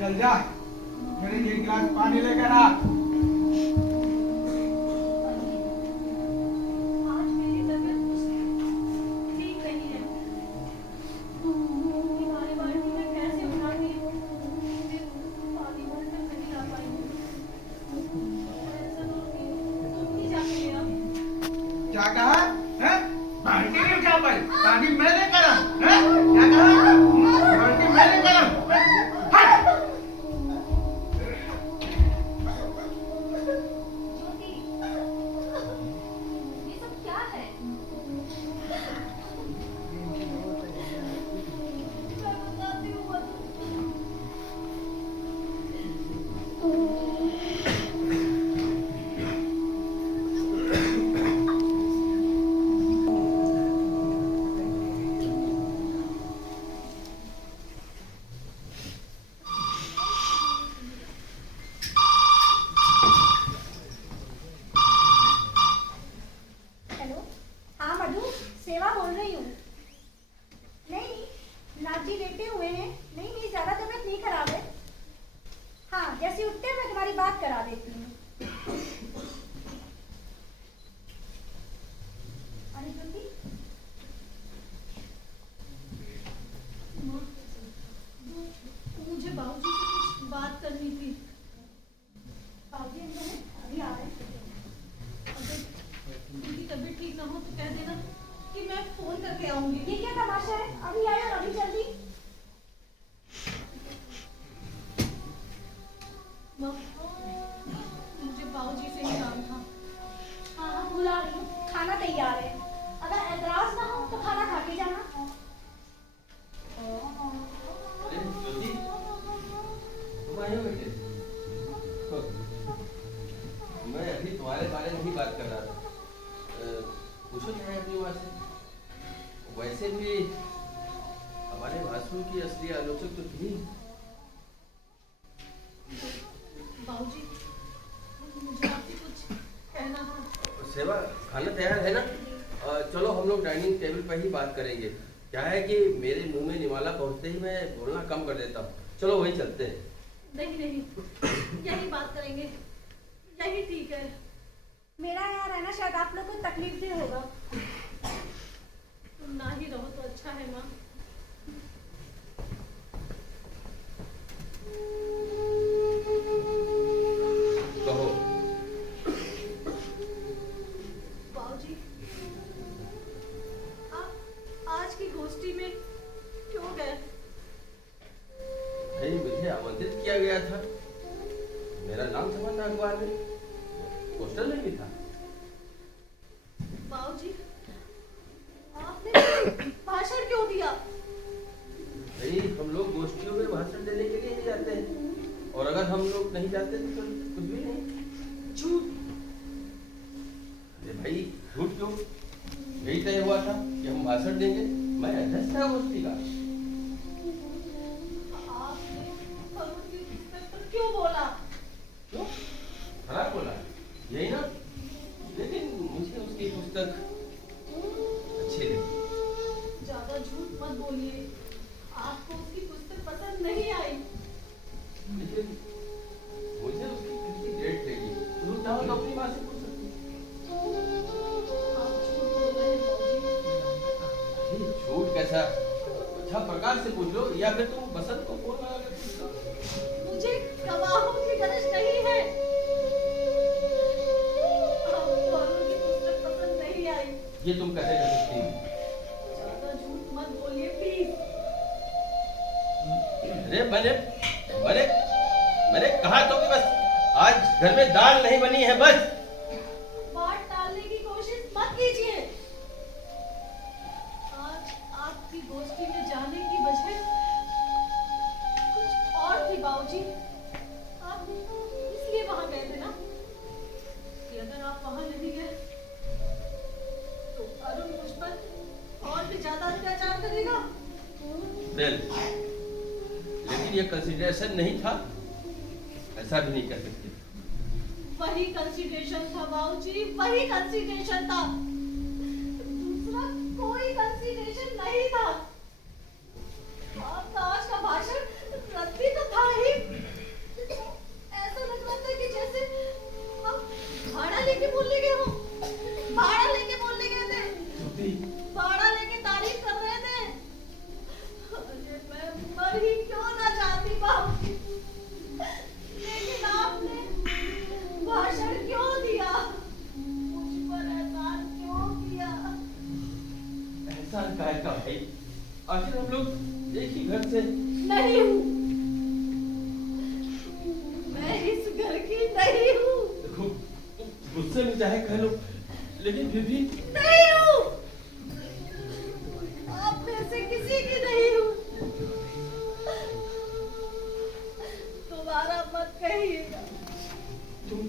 चल जा, मेरे लिए एक गिलास पानी लेकर आ। क्या कहा है? बाल्टी नहीं उठा पाई, पानी मैं लेकर आ। क्या कहा? बाल्टी मैं लेकर आ। जैसे उठते हैं मैं तुम्हारी बात करा देती हूँ। अरे ज्योति, मुझे बाबूजी से कुछ बात करनी थी। बाबूजी अभी आ रहे हैं। अगर उनकी तबीयत ठीक ना हो तो कह देना कि मैं फोन करके आऊंगी। ये क्या तमाशा है? अभी आए और अभी जल्दी। मुझे बाबूजी से ही काम था। हाँ हाँ बुला रही हूँ, खाना तैयार है। अगर एतराज ना हो तो खाना खा के जाना। अरे ज्योति, तुम आए हो बेटे? मैं अभी तुम्हारे बारे में ही बात कर रहा था। पूछो क्या है अपनी माँ से? वैसे भी हमारे भाषण की असली आलोचक तो थी। बाबूजी, मुझे आपसे कुछ कहना था। सेवा, खाना तैयार है ना? चलो हम लोग डाइनिंग टेबल पर ही बात करेंगे। क्या है कि मेरे मुंह में निवाला पहुंचते ही मैं बोलना कम कर देता हूँ। चलो वही चलते हैं। नहीं नहीं, यही बात करेंगे, यही ठीक है। मेरा यहाँ रहना शायद आप लोग को तकलीफ भी होगा। तुम ना ही रहो तो अच्छा है माँ। कहो। बाबूजी, आप आज की गोष्ठी में क्यों गए? भाई मुझे आमंत्रित किया गया था। मेरा नाम छपा था अखबार में, पोस्टर में भी था। बाबूजी, आपने भाषण क्यों दिया? भाई हम लोग गोष्ठियों में भाषण देने के लिए ही जाते हैं, और अगर हम लोग नहीं जाते तो कुछ भी नहीं। झूठ। अरे भाई झूठ क्यों? यही तय हुआ था कि हम भाषण देंगे। मैं अध्यक्ष था गोष्ठी का। आपने अरुण की पुस्तक पर क्यों बोला? क्यों? खराब बोला? यही ना? लेकिन मुझे उसकी पुस्तक अच्छी लगी। ज्यादा झूठ मत बोलिए। आपको उसकी पुस्तक पसंद नहीं आई। लेकिन मुझे उसकी कितनी ग्रेट लगी। तुम चाहो तो अपनी माँ से पूछ सकती हो। आप झूठ बोल रहे हैं बाबूजी। अरे झूठ कैसा? अच्छा प्रकाश से पूछ लो, या फिर तुम बसंत को फोन लगा के पूछ लो। मुझे गवाहों की गरज नहीं है। आपको अरुण की पुस्तक पसंद नहीं आई। ये तुम कैसे कर सकती हो? ज्यादा झूठ मत बोलिए प्लीज। अरे मैंने मैंने कहा तो कि बस आज घर में दाल नहीं बनी है बस। बात टालने की कोशिश मत कीजिए। आज आपकी गोष्ठी में जाने की वजह कुछ और थी बाबूजी। आप इसलिए वहां गए थे ना कि अगर आप वहां नहीं गए तो अरुण मुझ पर और भी ज्यादा अत्याचार करेगा। वेल लेकिन ये कंसिडरेशन नहीं था, ऐसा भी नहीं कह सकते। वही कंसिडरेशन था बाबूजी, वही कंसिडरेशन था, दूसरा कोई कंसिडरेशन नहीं था। आपका आज का भाषण रद्दी तो था ही, ऐसा लग रहा था कि जैसे आप भाड़ा लेके बोलने गए हो, भाड़ा लेके बोलने गए थे, श्रुति, भाड़ा लेके तारीफ कर रहे थे। अरे मैं मर ही क्यों ना जाती बाबूजी, लेकिन आपने भाषण क्यों दिया, मुझ पर एहसान क्यों किया? एहसान काहे का भाई? आखिर हम लोग एक ही घर से। नहीं हूँ, मैं इस घर की नहीं हूँ। देखो, गुस्से में चाहे कह लो, लेकिन फिर भी नहीं हूँ, आप में से किसी की नहीं हूँ। दोबारा मत कहिएगा। तुम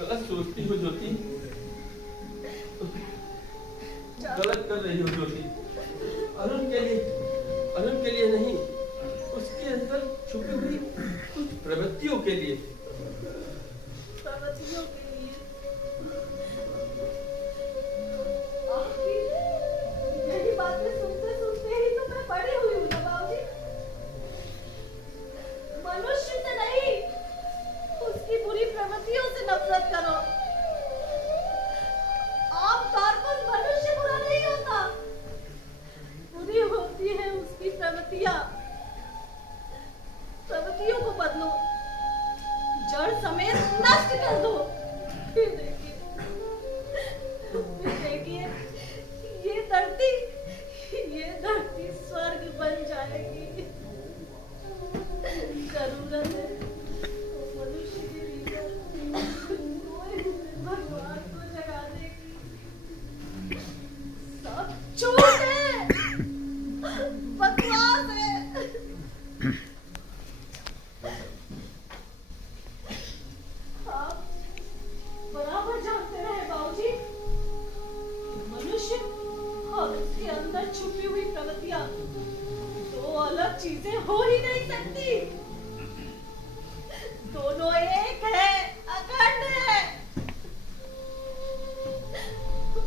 गलत सोचती हो ज्योति, गलत कर रही हो ज्योति। अरुण के लिए नहीं, उसके अंदर छुपी हुई कुछ प्रवृत्तियों के लिए। प्रवृत्तियों के लिए आपकी यही बातें सुनते सुनते ही तो मैं बड़ी हुई हूँ ना बाबूजी। मनुष्य से नहीं, उसकी बुरी प्रवृत्तियों से नफरत करो। आमतौर पर मनुष्य बुरा नहीं होता, बुरी होती है उसकी प्रवृत्तियां। प्रवृत्तियों को बदलो, जड़ समेत नष्ट कर दो। फिर देखिए ये धरती स्वर्ग बन जाएगी। जरूरत है मनुष्य के भीतर कोई भगवान को जगाने की। सब झूठ है, बकवास है। आप बराबर जानते रहे बाबूजी, मनुष्य और उसके अंदर छुपी हुई प्रवृत्तियां दो अलग चीजें हो ही नहीं सकती। दोनों एक है, अखंड है।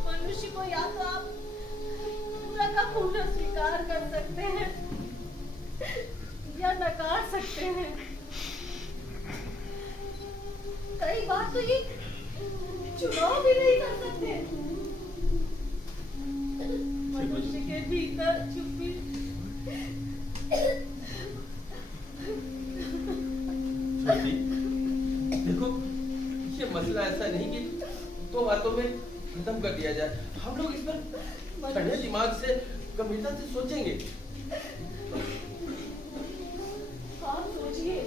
मनुष्य को या तो आप पूरा का पूरा स्वीकार कर सकते हैं या नकार सकते हैं। कई बार तो ये चुनाव भी नहीं कर सकते। मनुष्य के भीतर छुपी श्रुति, देखो, ये मसला ऐसा नहीं कि दो बातों में खत्म कर दिया जाए। हम लोग इस पर ठंडे दिमाग से, गंभीरता से सोचेंगे। आप सोचिए,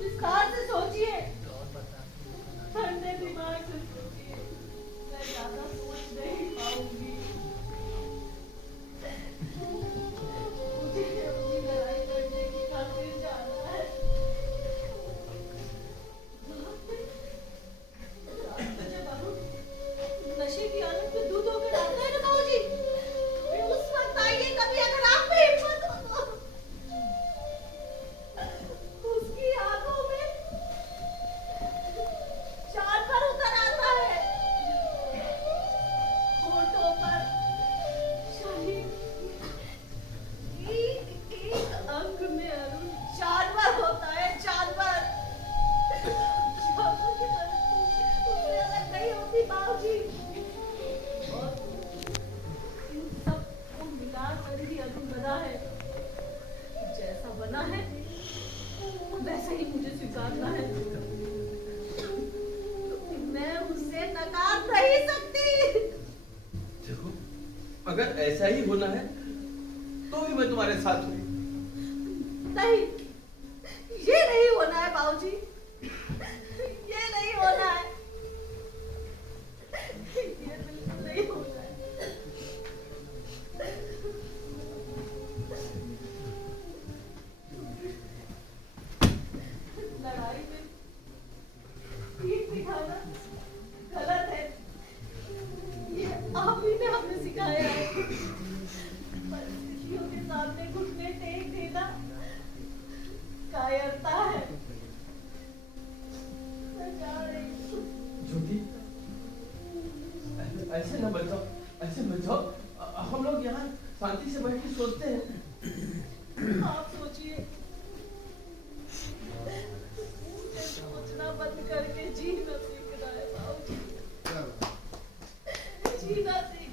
विस्तार से सोचिए, ठंडे दिमाग से सोचिए। मैं ज्यादा सोच नहीं पाऊंगी। मुझे अपनी लड़ाई लड़ने की खातिर जाना है। रात को जब अरुण नशे की हालत में दूध होकर आता है ना बाबूजी, फिर उस वक्त आइए कभी, अगर आप में हिम्मत हो तो। उसकी आंखों में जानवर उतर आता है, होठों पर शरीर एक एक अंग में अरुण जानवर होता है, जानवर। जानवर की तरह उससे अलग नहीं होती बाबूजी। और इन सब को मिलाकर ही अरुण बना है। जैसा बना है वैसे ही मुझे स्वीकारना है। मैं उसे नकार नहीं सकती। देखो, अगर ऐसा ही होना है तो भी मैं तुम्हारे साथ हूँ। नहीं, ये नहीं होना है बाबूजी, ये नहीं होना है, ये बिल्कुल नहीं होना है। लड़ाई में पीठ दिखाना गलत है, ये आप ही ने हमें सिखाया है। परिस्थितियों के सामने घुटने टेक देना ऐसे न बचाओ, ऐसे बचाओ। हम लोग यहाँ शांति से बैठ के सोचते हैं। आप सोचिए, मुझे सोचना बंद करके जीना सीखना है बाबूजी, जीना सीखना